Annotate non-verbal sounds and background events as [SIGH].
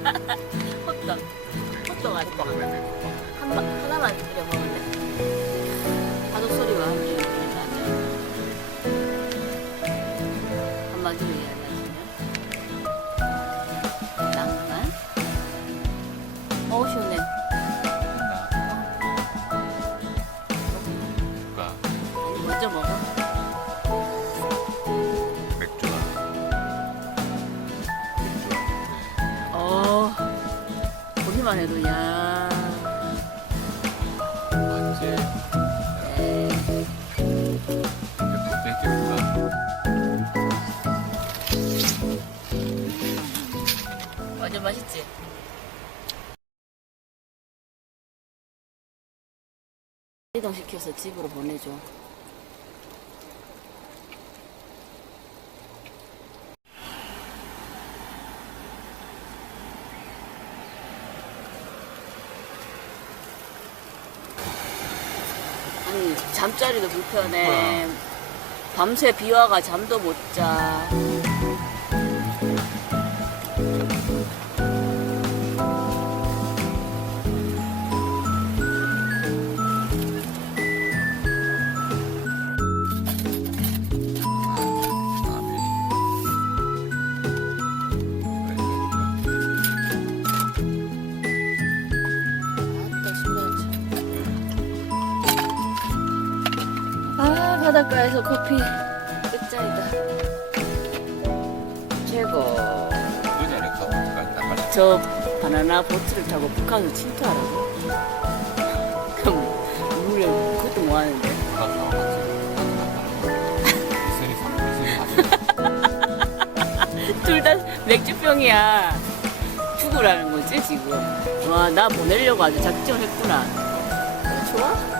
국밥 맨날 국밥. 한 바, 하나만 끓여 먹을래? 파도 소리와 함께 들리나요? 한마디로 이야기하시면 낭만 어 시원해 먼저 먹어 보기만 해도 야. 네. 완전 맛있지? 이동시켜서 집으로 보내줘 아니 잠자리도 불편해. 밤새 비와가 잠도 못 자 바닷가에서 커피 끝자리다 최고. 저 바나나 보트를 타고 북한으로 침투하라고? 그럼 물에 그것도 뭐 하는데? [LAUGHS] 둘 다 맥주병이야 죽으라는 거지 지금 와 나 보내려고 아주 작정했구나 어, 좋아?